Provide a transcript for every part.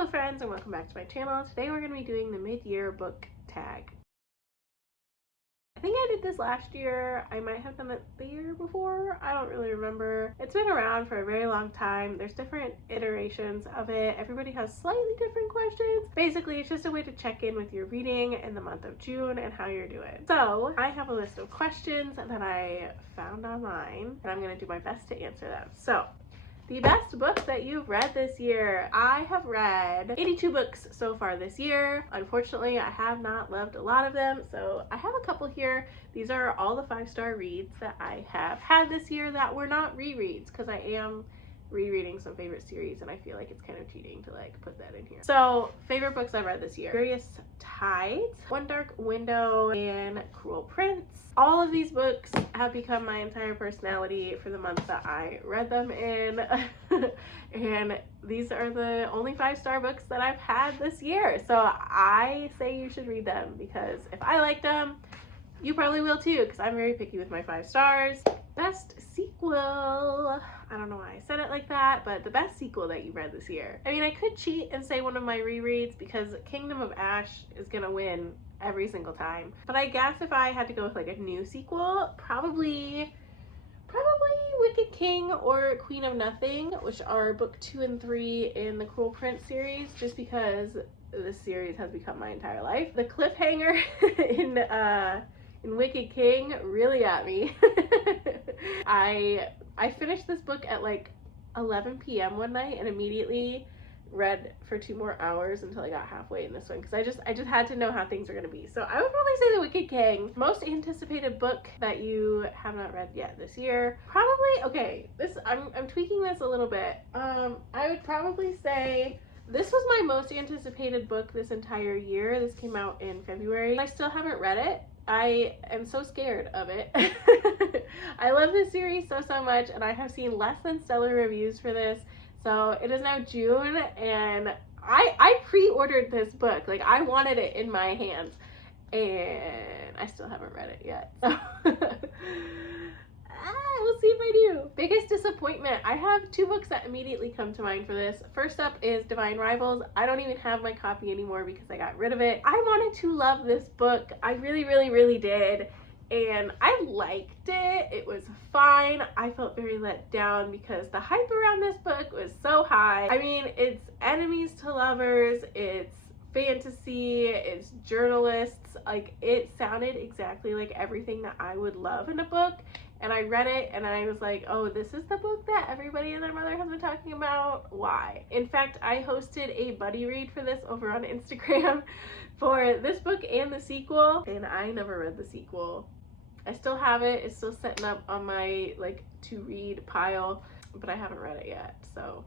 Hello friends, and welcome back to my channel. Today we're going to be doing the mid-year book tag. I think I did this last year. I might have done it the year before. I don't really remember. It's been around for a very long time. There's different iterations of it. Everybody has slightly different questions. Basically, it's just a way to check in with your reading in the month of June and how you're doing. So I have a list of questions that I found online, and I'm going to do my best to answer them. So the best book that you've read this year. I have read 82 books so far this year. Unfortunately, I have not loved a lot of them, so I have a couple here. These are all the 5-star reads that I have had this year that were not rereads, because I am rereading some favorite series and I feel like it's kind of cheating to like put that in here. So favorite books I've read this year: Curious Tides, One Dark Window, and Cruel Prince. All of these books have become my entire personality for the month that I read them in. And these are the only 5-star books that I've had this year, so I say you should read them, because if I liked them, you probably will too, because I'm very picky with my 5 stars. Best sequel. I don't know why I said it like that, but the best sequel that you read this year. I mean, I could cheat and say one of my rereads, because Kingdom of Ash is gonna win every single time. But I guess if I had to go with like a new sequel, probably Wicked King or Queen of Nothing, which are book 2 and 3 in the Cruel Prince series, just because this series has become my entire life. The cliffhanger in Wicked King really got me. I finished this book at like 11 p.m. one night and immediately read for 2 more hours until I got halfway in this one, because I just had to know how things were going to be. So I would probably say The Wicked King. Most anticipated book that you have not read yet this year. Probably, okay, this I'm tweaking this a little bit. I would probably say this was my most anticipated book this entire year. This came out in February. I still haven't read it. I am so scared of it. I love this series so much, and I have seen less than stellar reviews for this. So it is now June, and I pre-ordered this book. Like, I wanted it in my hands, and I still haven't read it yet. So we'll see if I do. Biggest disappointment. I have 2 books that immediately come to mind for this. First up is Divine Rivals. I don't even have my copy anymore because I got rid of it. I wanted to love this book. I really did. And I liked it. It was fine. I felt very let down because the hype around this book was so high. I mean, it's enemies to lovers, it's fantasy, it's journalists. Like, it sounded exactly like everything that I would love in a book. And I read it and I was like, oh, this is the book that everybody and their mother has been talking about? Why? In fact, I hosted a buddy read for this over on Instagram for this book and the sequel, and I never read the sequel. I still have it. It's still sitting up on my like to read pile, but I haven't read it yet. So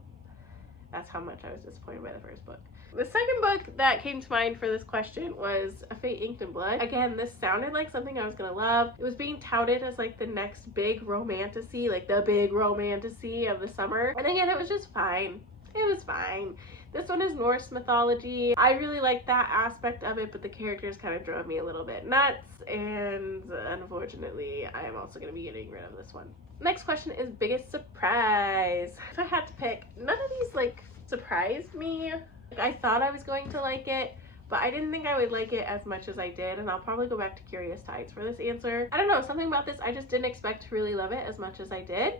that's how much I was disappointed by the first book. The second book that came to mind for this question was A Fate Inked in Blood. Again, this sounded like something I was gonna love. It was being touted as like the next big romantasy, like the big romantasy of the summer. And again, it was just fine. It was fine. This one is Norse mythology. I really like that aspect of it, but the characters kind of drove me a little bit nuts, and unfortunately, I am also going to be getting rid of this one. Next question is biggest surprise. If I had to pick, none of these like surprised me. Like, I thought I was going to like it, but I didn't think I would like it as much as I did, and I'll probably go back to Curious Tides for this answer. I don't know, something about this, I just didn't expect to really love it as much as I did,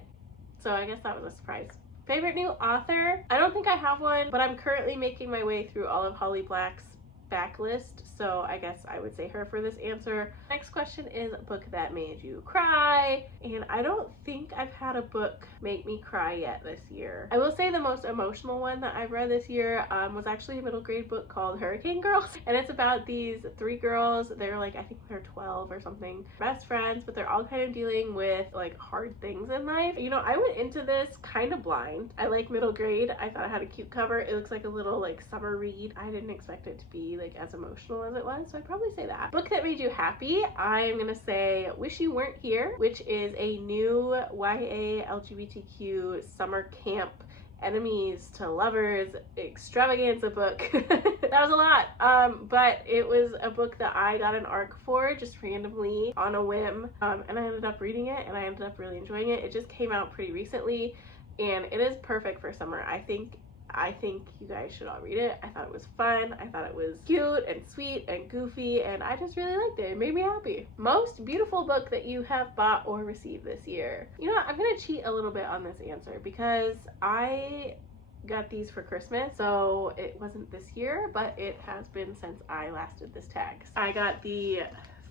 so I guess that was a surprise. Favorite new author? I don't think I have one, but I'm currently making my way through all of Holly Black's backlist, so I guess I would say her for this answer. Next question is a book that made you cry, and I don't think I've had a book make me cry yet this year. I will say the most emotional one that I've read this year was actually a middle grade book called Hurricane Girls, and it's about these 3 girls. They're like, I think they're 12 or something, best friends, but they're all kind of dealing with like hard things in life. You know, I went into this kind of blind. I like middle grade. I thought it had a cute cover. It looks like a little like summer read. I didn't expect it to be like as emotional as it was, so I'd probably say that. Book that made you happy, I am gonna say Wish You Weren't Here, which is a new YA LGBTQ summer camp enemies to lovers extravaganza book. That was a lot, but it was a book that I got an ARC for just randomly on a whim, and I ended up reading it and I ended up really enjoying it. It just came out pretty recently and it is perfect for summer. I think I think you guys should all read it. I thought it was fun. I thought it was cute and sweet and goofy, and I just really liked it. It made me happy. Most beautiful book that you have bought or received this year. You know what? I'm gonna cheat a little bit on this answer because I got these for Christmas, so it wasn't this year, but it has been since I last did this tag. I got the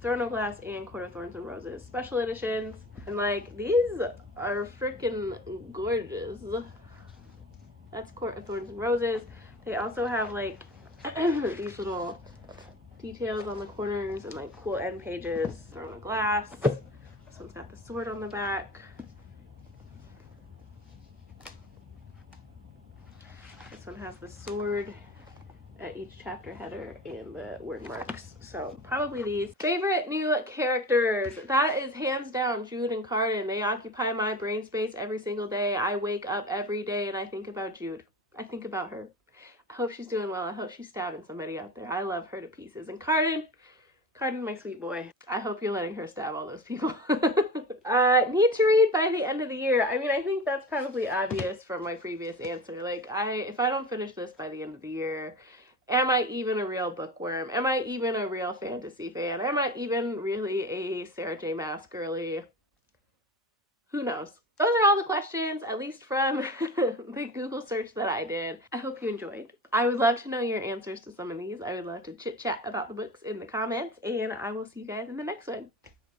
Throne of Glass and Court of Thorns and Roses special editions, and like, these are freaking gorgeous. That's Court of Thorns and Roses. They also have like these little details on the corners and like cool end pages. Throne of Glass. This one's got the sword on the back. This one has the sword at each chapter header and the word marks. So probably these. Favorite new characters. That is hands down Jude and Carden. They occupy my brain space every single day. I wake up every day and I think about Jude. I think about her. I hope she's doing well. I hope she's stabbing somebody out there. I love her to pieces. And Carden, my sweet boy. I hope you're letting her stab all those people. Need to read by the end of the year. I mean, I think that's probably obvious from my previous answer. Like, if I don't finish this by the end of the year, am I even a real bookworm? Am I even a real fantasy fan? Am I even really a Sarah J. Maas girly? Who knows? Those are all the questions, at least from the Google search that I did. I hope you enjoyed. I would love to know your answers to some of these. I would love to chit chat about the books in the comments, and I will see you guys in the next one.